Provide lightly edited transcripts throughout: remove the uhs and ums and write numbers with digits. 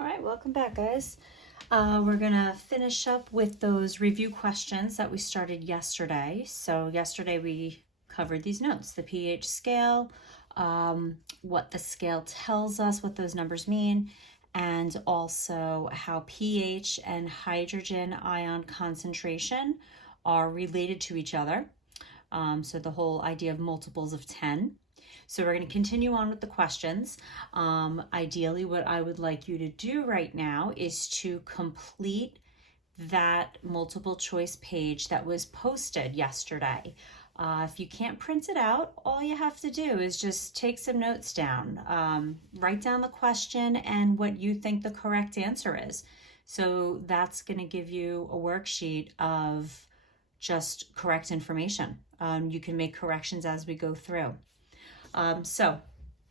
All right, welcome back, guys. We're gonna finish up with those review questions that we started yesterday. So yesterday we covered these notes, the pH scale, what the scale tells us, what those numbers mean, and also how pH and hydrogen ion concentration are related to each other. So the whole idea of multiples of 10. So we're going to continue on with the questions. Ideally, what I would like you to do right now is to complete that multiple choice page that was posted yesterday. If you can't print it out, all you have to do is just take some notes down. Write down the question and what you think the correct answer is. So that's going to give you a worksheet of just correct information. You can make corrections as we go through. So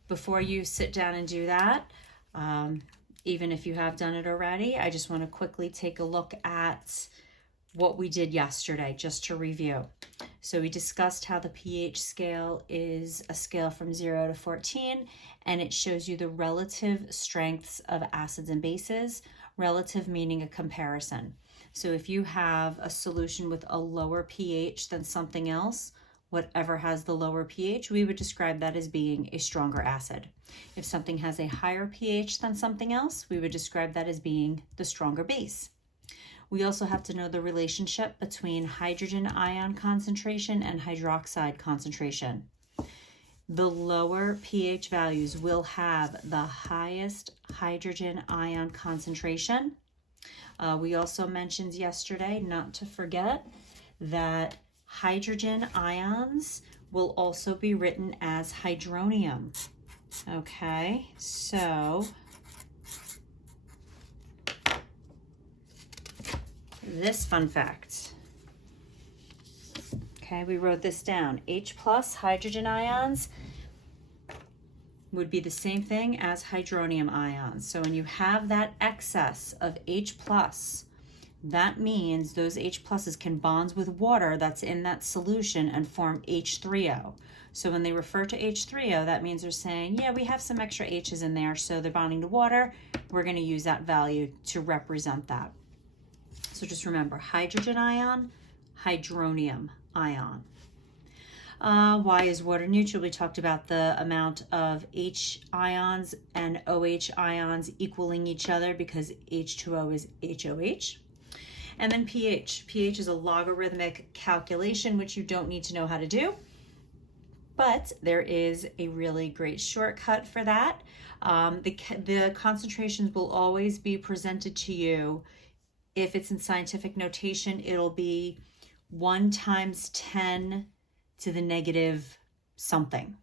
before you sit down and do that, even if you have done it already, I just want to quickly take a look at what we did yesterday, just to review. So we discussed how the pH scale is a scale from 0 to 14, and it shows you the relative strengths of acids and bases, relative meaning a comparison. So if you have a solution with a lower pH than something else, whatever has the lower pH, we would describe that as being a stronger acid. If something has a higher pH than something else, we would describe that as being the stronger base. We also have to know the relationship between hydrogen ion concentration and hydroxide concentration. The lower pH values will have the highest hydrogen ion concentration. We also mentioned yesterday, not to forget, that hydrogen ions will also be written as hydronium. Okay, so this fun fact. Okay, we wrote this down. H plus hydrogen ions would be the same thing as hydronium ions. So when you have that excess of H plus, that means those H pluses can bond with water that's in that solution and form H3O. So when they refer to H3O, that means they're saying, yeah, we have some extra H's in there, so they're bonding to water. We're going to use that value to represent that. So just remember, hydrogen ion, hydronium ion. Why is water neutral? We talked about the amount of H ions and OH ions equaling each other because H2O is HOH. And then pH. pH is a logarithmic calculation, which you don't need to know how to do, but there is a really great shortcut for that. The concentrations will always be presented to you. If it's in scientific notation, it'll be 1 times 10 to the negative something.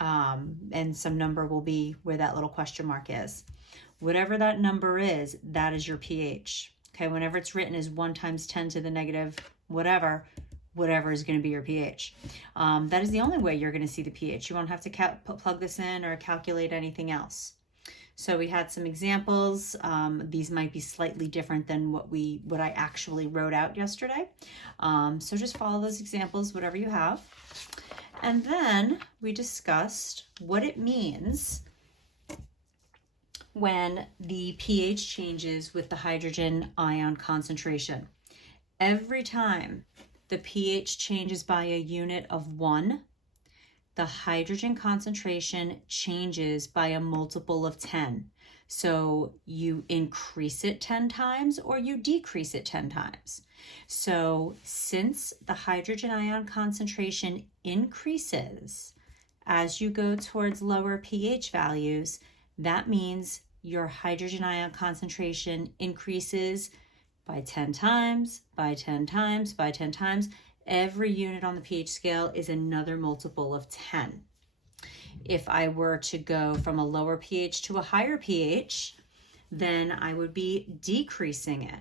And some number will be where that little question mark is. Whatever that number is, that is your pH. Okay, whenever it's written as 1 times 10 to the negative whatever is going to be your pH. That is the only way you're going to see the pH. You won't have to plug this in or calculate anything else. So we had some examples. These might be slightly different than what I actually wrote out yesterday. So just follow those examples, whatever you have. And then we discussed what it means when the pH changes with the hydrogen ion concentration. Every time the pH changes by a unit of 1, the hydrogen concentration changes by a multiple of 10. So you increase it 10 times or you decrease it 10 times. So since the hydrogen ion concentration increases as you go towards lower pH values, that means your hydrogen ion concentration increases by 10 times, by 10 times, by 10 times. Every unit on the pH scale is another multiple of 10. If I were to go from a lower pH to a higher pH, then I would be decreasing it.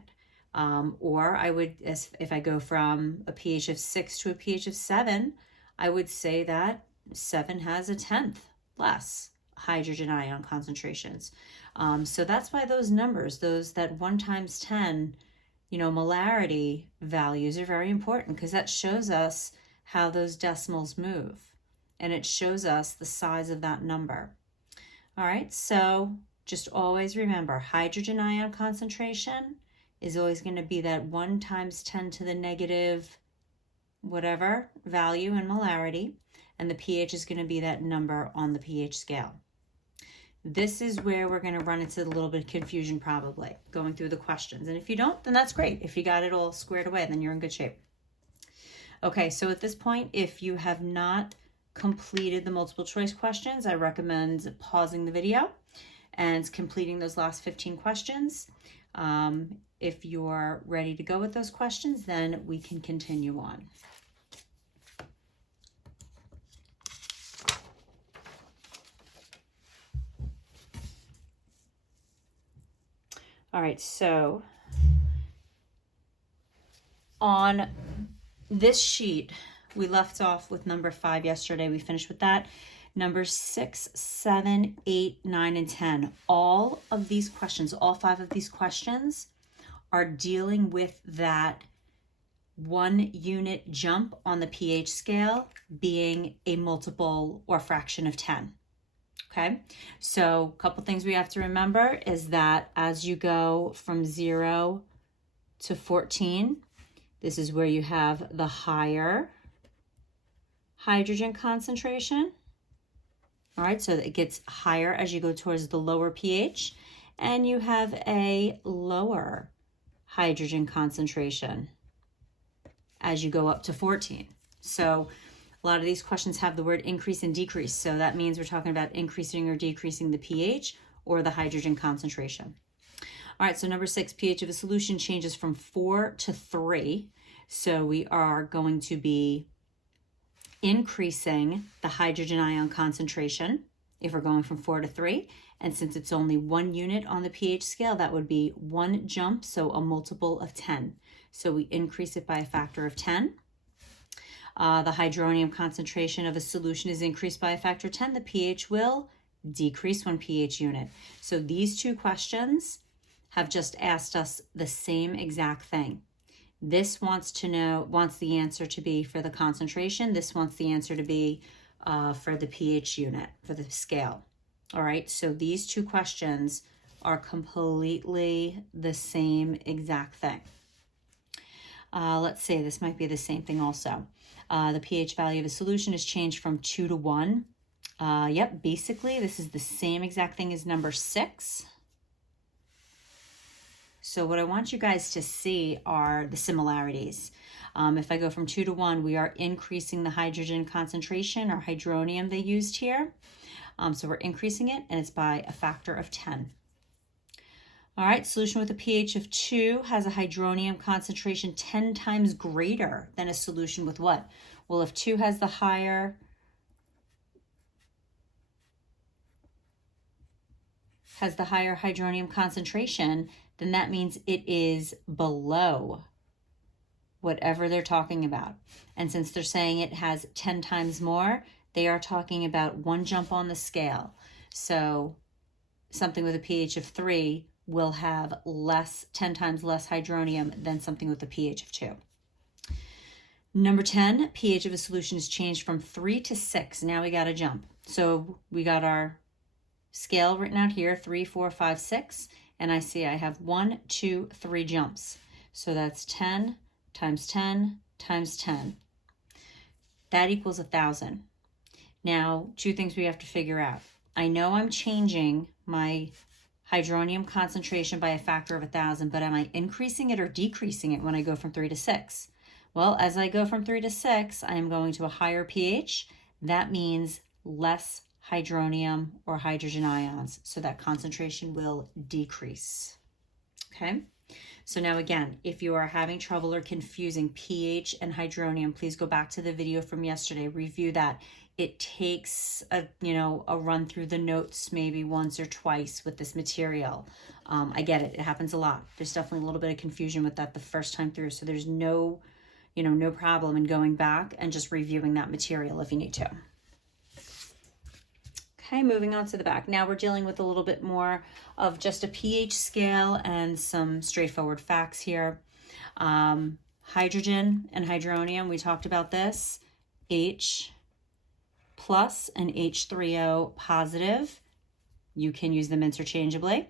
Or I would, if I go from a pH of 6 to a pH of 7, I would say that 7 has a 10th less hydrogen ion concentrations. So that's why those numbers, that 1 times 10, molarity values are very important because that shows us how those decimals move and it shows us the size of that number. All right, so just always remember hydrogen ion concentration is always going to be that 1 times 10 to the negative whatever value in molarity, and the pH is going to be that number on the pH scale. This is where we're going to run into a little bit of confusion probably going through the questions. And if you don't, then that's great. If you got it all squared away, then you're in good shape. Okay, so at this point, if you have not completed the multiple choice questions, I recommend pausing the video and completing those last 15 questions. If you're ready to go with those questions, then we can continue on. All right, so on this sheet, we left off with number 5 yesterday. We finished with that. Number 6, 7, 8, 9, and 10. All of these questions, all 5 of these questions are dealing with that 1 unit jump on the pH scale being a multiple or fraction of 10. Okay, so a couple things we have to remember is that as you go from 0 to 14, this is where you have the higher hydrogen concentration. All right, so it gets higher as you go towards the lower pH, and you have a lower hydrogen concentration as you go up to 14. So a lot of these questions have the word increase and decrease. So that means we're talking about increasing or decreasing the pH or the hydrogen concentration. All right, so number 6, pH of a solution changes from 4 to 3. So we are going to be increasing the hydrogen ion concentration if we're going from 4 to 3. And since it's only 1 unit on the pH scale, that would be 1 jump, so a multiple of 10. So we increase it by a factor of 10. The hydronium concentration of a solution is increased by a factor of 10. The pH will decrease 1 pH unit. So these 2 questions have just asked us the same exact thing. This wants the answer to be for the concentration. This wants the answer to be for the pH unit, for the scale. All right, so these 2 questions are completely the same exact thing. Let's say this might be the same thing also. The pH value of a solution is changed from 2 to 1. Yep, basically this is the same exact thing as number 6. So what I want you guys to see are the similarities. If I go from 2 to 1, we are increasing the hydrogen concentration, or hydronium they used here. So we're increasing it, and it's by a factor of 10. All right, solution with a pH of 2 has a hydronium concentration 10 times greater than a solution with what? Well, if 2 has the higher hydronium concentration, then that means it is below whatever they're talking about. And since they're saying it has 10 times more, they are talking about 1 jump on the scale. So something with a pH of 3 will have 10 times less hydronium than something with a pH of 2. Number 10, pH of a solution is changed from 3 to 6. Now we got to jump. So we got our scale written out here, 3, 4, 5, 6. And I see I have 1, 2, 3 jumps. So that's 10 times 10 times 10. That equals 1,000. Now, 2 things we have to figure out. I know I'm changing my hydronium concentration by a factor of 1,000, but am I increasing it or decreasing it when I go from 3 to 6? Well, as I go from 3 to 6, I am going to a higher pH. That means less hydronium or hydrogen ions, so that concentration will decrease. Okay, so now again, if you are having trouble or confusing pH and hydronium, please go back to the video from yesterday, review that. It takes a run through the notes maybe once or twice with this material. I get it, it happens a lot. There's definitely a little bit of confusion with that the first time through, so there's no problem in going back and just reviewing that material if you need to. Okay, moving on to the back. Now we're dealing with a little bit more of just a pH scale and some straightforward facts here. Hydrogen and hydronium, we talked about this. H plus and H3O positive You can use them interchangeably.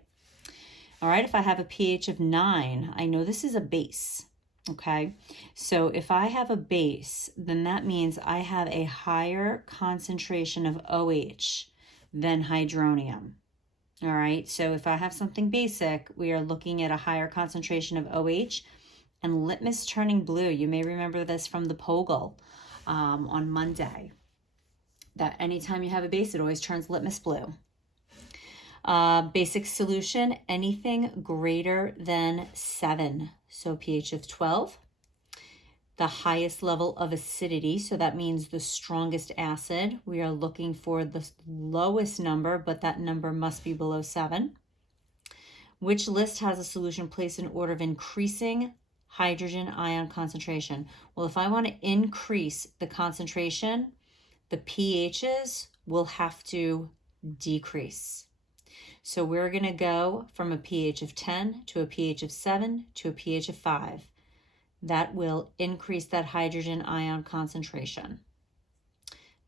All right, if I have a pH of 9, I know this is a base, okay? So if I have a base, then that means I have a higher concentration of OH than hydronium. All right, so if I have something basic, we are looking at a higher concentration of OH and litmus turning blue. You may remember this from the POGIL on Monday, that anytime you have a base, it always turns litmus blue. Basic solution, anything greater than 7, so pH of 12. The highest level of acidity, so that means the strongest acid. We are looking for the lowest number, but that number must be below 7. Which list has a solution placed in order of increasing hydrogen ion concentration? Well, if I want to increase the concentration, the pHs will have to decrease. So we're going to go from a pH of 10 to a pH of 7 to a pH of 5. That will increase that hydrogen ion concentration.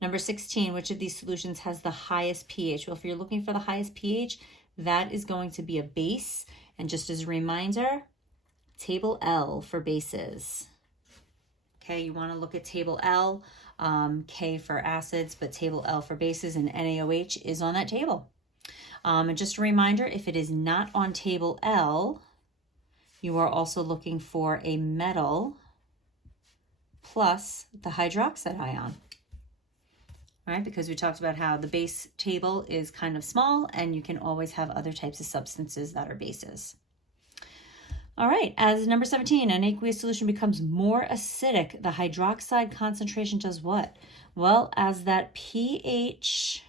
Number 16, which of these solutions has the highest pH? Well, if you're looking for the highest pH, that is going to be a base. And just as a reminder, table L for bases. Okay, you want to look at table L, K for acids, but table L for bases, and NaOH is on that table. And just a reminder, if it is not on table L, you are also looking for a metal plus the hydroxide ion. All right, because we talked about how the base table is kind of small and you can always have other types of substances that are bases. All right, as number 17, an aqueous solution becomes more acidic. The hydroxide concentration does what? Well, as that pH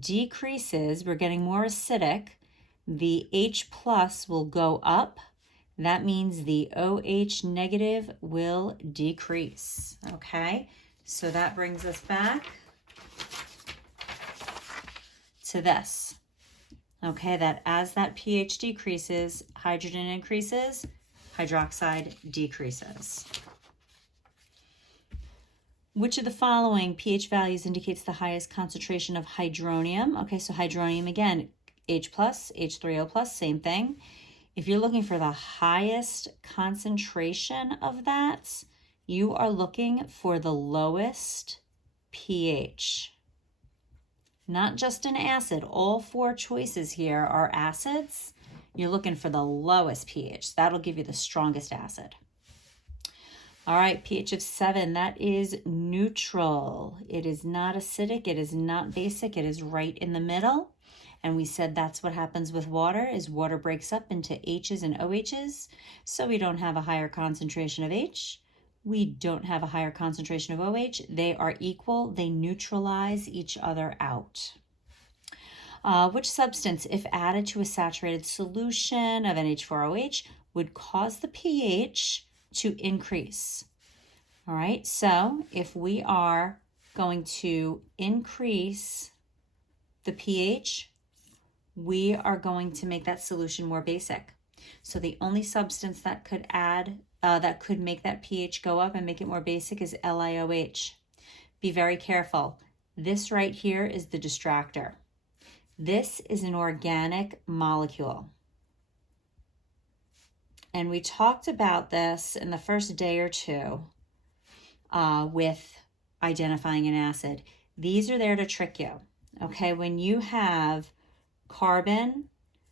decreases, we're getting more acidic, the H plus will go up. That means the OH negative will decrease. Okay, so that brings us back to this. Okay, that as that pH decreases, hydrogen increases, hydroxide decreases. Which of the following pH values indicates the highest concentration of hydronium? Okay, so hydronium again, H plus, H3O plus, same thing. If you're looking for the highest concentration of that, you are looking for the lowest pH. Not just an acid. All 4 choices here are acids. You're looking for the lowest pH. That'll give you the strongest acid. All right, pH of 7, that is neutral. It is not acidic, it is not basic, it is right in the middle. And we said that's what happens with water, is water breaks up into H's and OH's. So we don't have a higher concentration of H. We don't have a higher concentration of OH. They are equal. They neutralize each other out. Which substance, if added to a saturated solution of NH4OH, would cause the pH to increase? All right, so if we are going to increase the pH, we are going to make that solution more basic. So the only substance that could make that pH go up and make it more basic is LiOH. Be very careful. This right here is the distractor. This is an organic molecule. And we talked about this in the first day or two with identifying an acid. These are there to trick you. Okay, when you have carbon,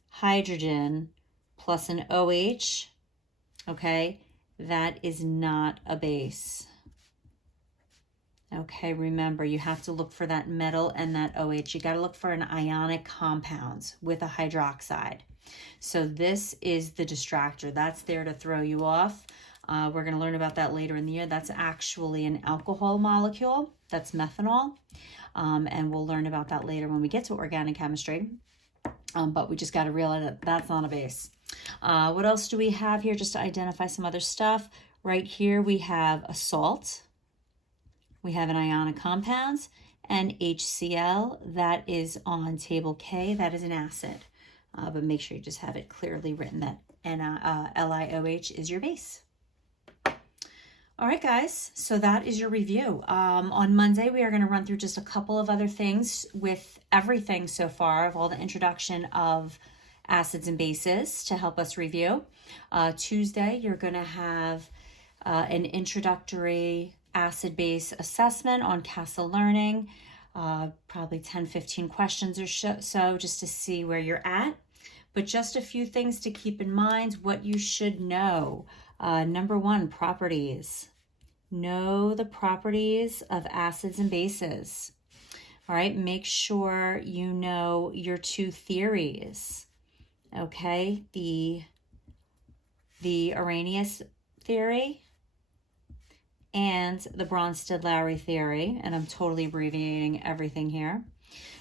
hydrogen, plus an OH, okay, that is not a base. Okay, remember, you have to look for that metal and that OH. You got to look for an ionic compounds with a hydroxide. So this is the distractor. That's there to throw you off. We're going to learn about that later in the year. That's actually an alcohol molecule. That's methanol. And we'll learn about that later when we get to organic chemistry. But we just got to realize that that's not a base. What else do we have here just to identify some other stuff? Right here we have a salt. We have an ionic compounds, and HCl, that is on table K, that is an acid. But make sure you just have it clearly written that LiOH is your base. All right, guys, so that is your review. On Monday, we are going to run through just a couple of other things with everything so far of all the introduction of acids and bases to help us review. Tuesday, you're going to have an introductory acid-base assessment on CASA Learning, probably 10-15 questions or so just to see where you're at. But just a few things to keep in mind, what you should know. Number one, properties. Know the properties of acids and bases. All right, make sure you know your two theories. Okay, the Arrhenius theory and the Bronsted-Lowry theory, and I'm totally abbreviating everything here.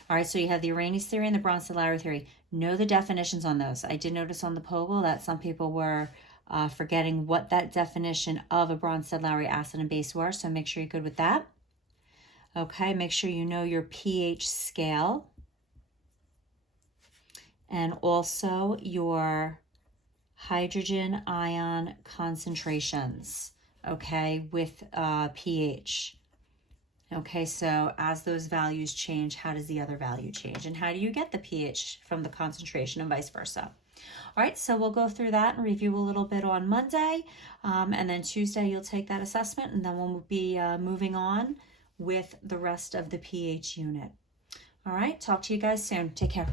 All right, so you have the Arrhenius theory and the Bronsted-Lowry theory. Know the definitions on those. I did notice on the POGIL that some people were forgetting what that definition of a Bronsted-Lowry acid and base were, so make sure you're good with that. Okay, make sure you know your pH scale and also your hydrogen ion concentrations, okay, with pH. Okay, so as those values change, how does the other value change? And how do you get the pH from the concentration and vice versa? All right, so we'll go through that and review a little bit on Monday. And then Tuesday, you'll take that assessment, and then we'll be moving on with the rest of the pH unit. All right, talk to you guys soon. Take care.